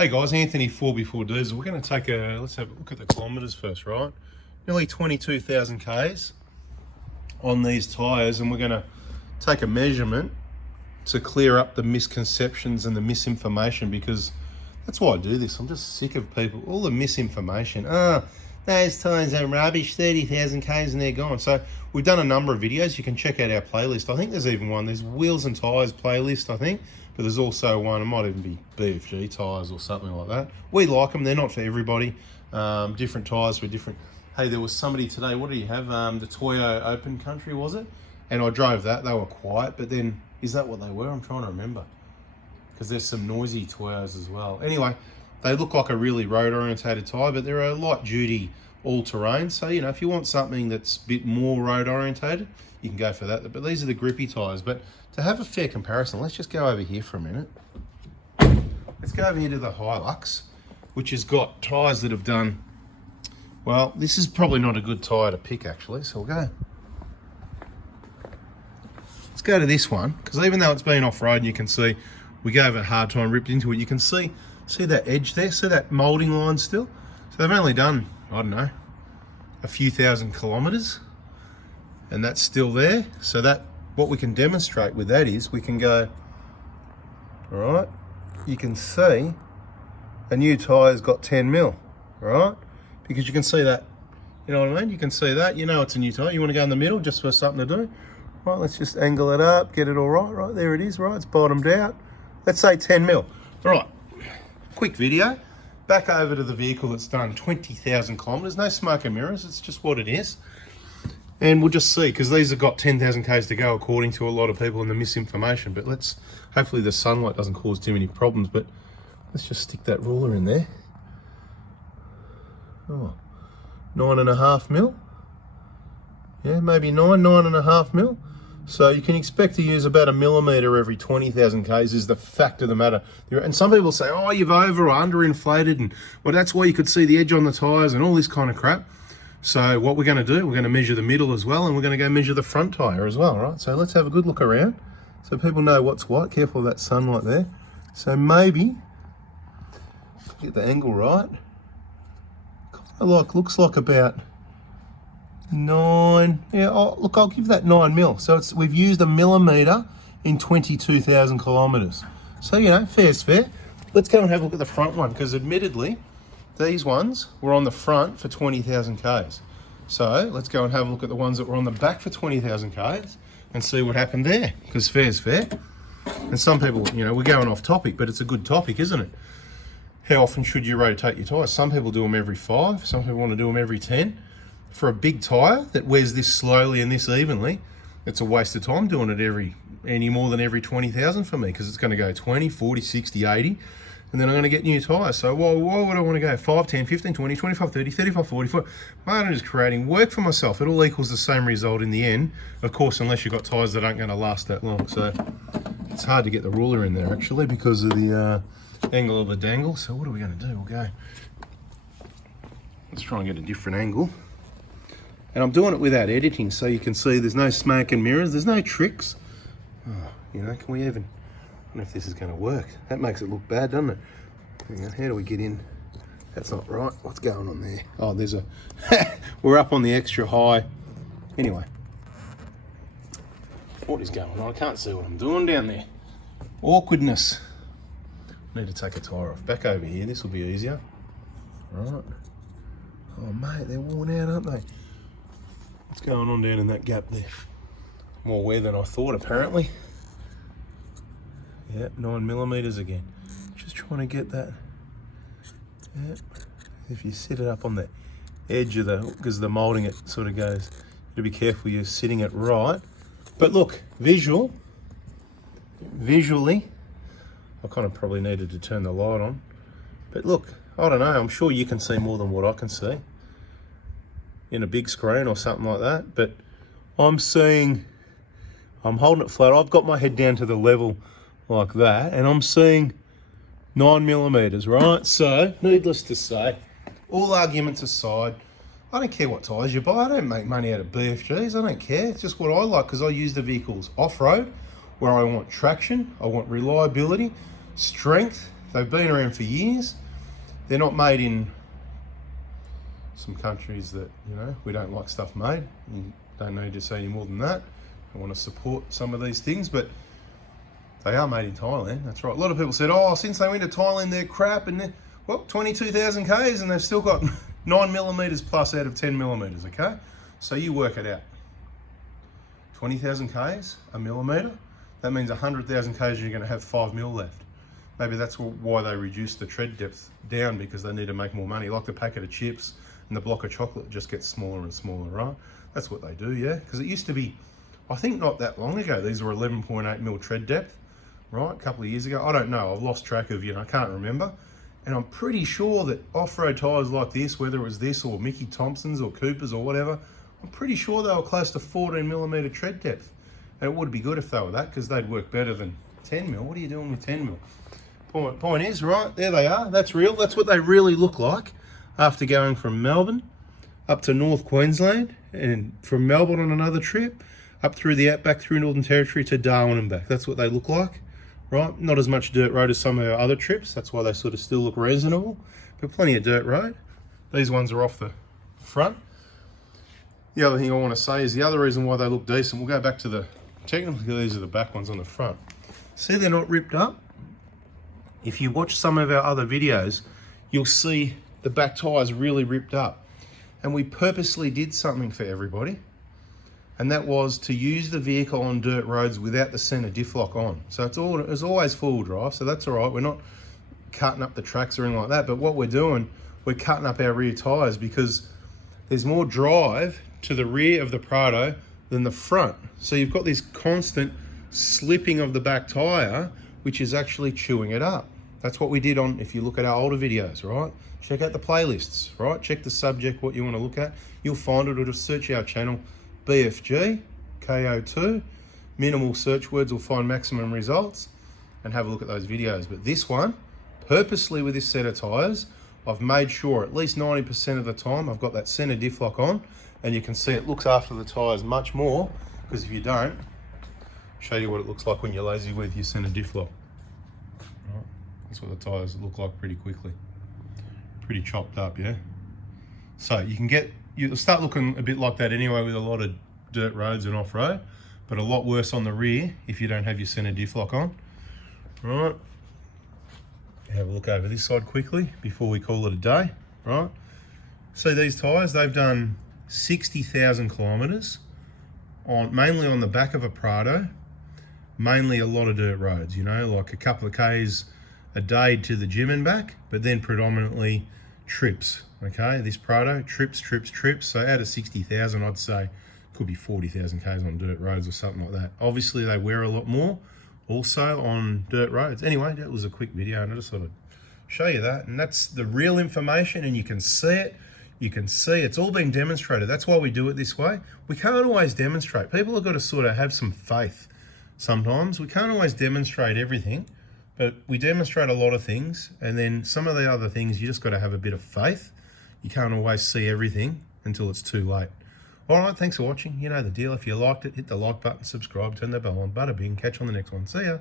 Hey guys, Anthony 4x4 Diesel. We're going to take let's have a look at the kilometres first, right? Nearly 22,000 Ks on these tyres, and we're going to take a measurement to clear up the misconceptions and the misinformation, because that's why I do this. I'm just sick of people, all the misinformation. Those tyres are rubbish, 30,000 Ks and they're gone. So we've done a number of videos. You can check out our playlist. I think there's even one, there's Wheels and Tyres playlist, I think. But there's also one, it might even be BFG tyres or something like that. We like them, they're not for everybody. Different tyres for different... Hey, there was somebody today, what do you have? The Toyo Open Country, was it? And I drove that, they were quiet, but then, is that what they were? I'm trying to remember. Because there's some noisy Toyos as well. Anyway, they look like a really road-orientated tyre, but they're a light-duty all-terrain. So, you know, if you want something that's a bit more road-orientated, you can go for that. But these are the grippy tyres. But to have a fair comparison, let's just go over here for a minute. Let's go over here to the Hilux, which has got tyres that have done... Well, this is probably not a good tyre to pick, actually, so we'll go. Let's go to this one, because even though it's been off-road, you can see we gave it a hard time, ripped into it. You can see that edge there, see that moulding line still? So they've only done, I don't know, a few thousand kilometres, and that's still there. So that, what we can demonstrate with that is we can go, all right, you can see a new tyre's got 10 mil, right? Because you can see that, you know what I mean? You can see that, you know it's a new tyre. You want to go in the middle just for something to do? Right, let's just angle it up, get it all right, right, there it is, right, it's bottomed out. Let's say 10 mil. All right, quick video. Back over to the vehicle that's done 20,000 kilometres, no smoke and mirrors, it's just what it is. And we'll just see, because these have got 10,000 Ks to go according to a lot of people in the misinformation. But let's, hopefully the sunlight doesn't cause too many problems, but let's just stick that ruler in there. Oh, 9.5 mil. Yeah, maybe 9.5 mil. So you can expect to use about 1 millimetre every 20,000 Ks is the fact of the matter. And some people say, oh, you've over or underinflated, and well, that's why you could see the edge on the tyres and all this kind of crap. So what we're going to do, we're going to measure the middle as well, and we're going to go measure the front tyre as well, right? So let's have a good look around so people know what's what. Careful of that sunlight there. So maybe, get the angle right, kind of like, looks like about 9, yeah, oh, look, I'll give that 9 mil. So it's, we've used 1 millimetre in 22,000 kilometres. So, you know, fair's fair. Let's go and have a look at the front one, because admittedly, these ones were on the front for 20,000 Ks. So let's go and have a look at the ones that were on the back for 20,000 Ks and see what happened there, because fair's fair. And some people, you know, we're going off topic, but it's a good topic, isn't it? How often should you rotate your tyres? Some people do them every 5, some people want to do them every 10. For a big tyre that wears this slowly and this evenly, it's a waste of time doing it any more than every 20,000 for me, because it's going to go 20, 40, 60, 80, and then I'm going to get new tyres. So why would I want to go 5, 10, 15, 20, 25, 30, 35, 40? I'm just creating work for myself. It all equals the same result in the end, of course, unless you've got tyres that aren't going to last that long. So it's hard to get the ruler in there, actually, because of the angle of the dangle. So what are we going to do? We'll go, let's try and get a different angle. And I'm doing it without editing, so you can see there's no smoke and mirrors, there's no tricks. Oh, you know, can we even, I don't know if this is going to work. That makes it look bad, doesn't it? Hang on, how do we get in? That's not right. What's going on there? Oh, there's a, we're up on the extra high. Anyway, what is going on? I can't see what I'm doing down there. Awkwardness. Need to take a tyre off. Back over here, this will be easier. Right. Oh, mate, they're worn out, aren't they? What's going on down in that gap there? More wear than I thought, apparently. Yep, 9 millimetres again. Just trying to get that. Yep. If you sit it up on the edge of the, because the moulding it sort of goes, you have to be careful you're sitting it right. But look, visually, I kind of probably needed to turn the light on. But look, I don't know, I'm sure you can see more than what I can see in a big screen or something like that, but I'm seeing, I'm holding it flat, I've got my head down to the level like that, and I'm seeing 9 millimetres, right? So, needless to say, all arguments aside, I don't care what tyres you buy, I don't make money out of BFGs, I don't care, it's just what I like, because I use the vehicles off-road, where I want traction, I want reliability, strength, They've been around for years. They're not made in some countries that, you know, we don't like stuff made. You don't need to say any more than that. I want to support some of these things, but they are made in Thailand. That's right. A lot of people said, oh, since they went to Thailand, they're crap. And they're, well, 22,000 Ks and they've still got 9mm plus out of 10mm, okay? So you work it out. 20,000 Ks, a millimetre. That means 100,000 Ks you're going to have 5mm left. Maybe that's why they reduced the tread depth down, because they need to make more money. Like the packet of chips and the block of chocolate just gets smaller and smaller, right? That's what they do, yeah? Because it used to be, I think not that long ago, these were 11.8mm tread depth, right? A couple of years ago. I don't know, I've lost track of, you know, I can't remember. And I'm pretty sure that off-road tyres like this, whether it was this or Mickey Thompson's or Cooper's or whatever, I'm pretty sure they were close to 14mm tread depth. And it would be good if they were that, because they'd work better than 10mm. What are you doing with 10mm? Point is, right, there they are. That's real. That's what they really look like after going from Melbourne up to North Queensland, and from Melbourne on another trip up through the outback, through Northern Territory to Darwin and back. That's what they look like, right? Not as much dirt road as some of our other trips. That's why they sort of still look reasonable, but plenty of dirt road. These ones are off the front. The other thing I want to say is the other reason why they look decent, we'll go back to the, technically these are the back ones on the front. See, they're not ripped up. If you watch some of our other videos, you'll see the back tyres really ripped up. And we purposely did something for everybody, and that was to use the vehicle on dirt roads without the centre diff lock on. So it's always four-wheel drive, so that's all right. We're not cutting up the tracks or anything like that, but what we're doing, we're cutting up our rear tyres because there's more drive to the rear of the Prado than the front. So you've got this constant slipping of the back tyre, which is actually chewing it up. That's what we did on, if you look at our older videos, right? Check out the playlists, right? Check the subject, what you want to look at. You'll find it, or just search our channel, BFG, KO2. Minimal search words will find maximum results, and have a look at those videos. But this one, purposely with this set of tyres, I've made sure at least 90% of the time I've got that centre diff lock on, and you can see it looks after the tyres much more, because if you don't, I'll show you what it looks like when you're lazy with your centre diff lock. Right. That's what the tyres look like pretty quickly. Pretty chopped up, yeah? So you can get, you'll start looking a bit like that anyway with a lot of dirt roads and off-road, but a lot worse on the rear if you don't have your centre diff lock on. Right. Have a look over this side quickly before we call it a day, right? So these tyres, they've done 60,000 kilometres on, mainly on the back of a Prado, mainly a lot of dirt roads, you know, like a couple of Ks a day to the gym and back, but then predominantly trips, okay? This Prado, trips. So out of 60,000, I'd say could be 40,000 Ks on dirt roads or something like that. Obviously they wear a lot more also on dirt roads. Anyway, that was a quick video, and I just sort of show you that, and that's the real information, and you can see it. You can see it's all being demonstrated. That's why we do it this way. We can't always demonstrate. People have got to sort of have some faith sometimes. We can't always demonstrate everything, but we demonstrate a lot of things, and then some of the other things you just got to have a bit of faith. You can't always see everything until it's too late. All right, thanks for watching. You know the deal. If you liked it, hit the like button, subscribe, turn the bell on. Bada bing. Catch you on the next one. See ya.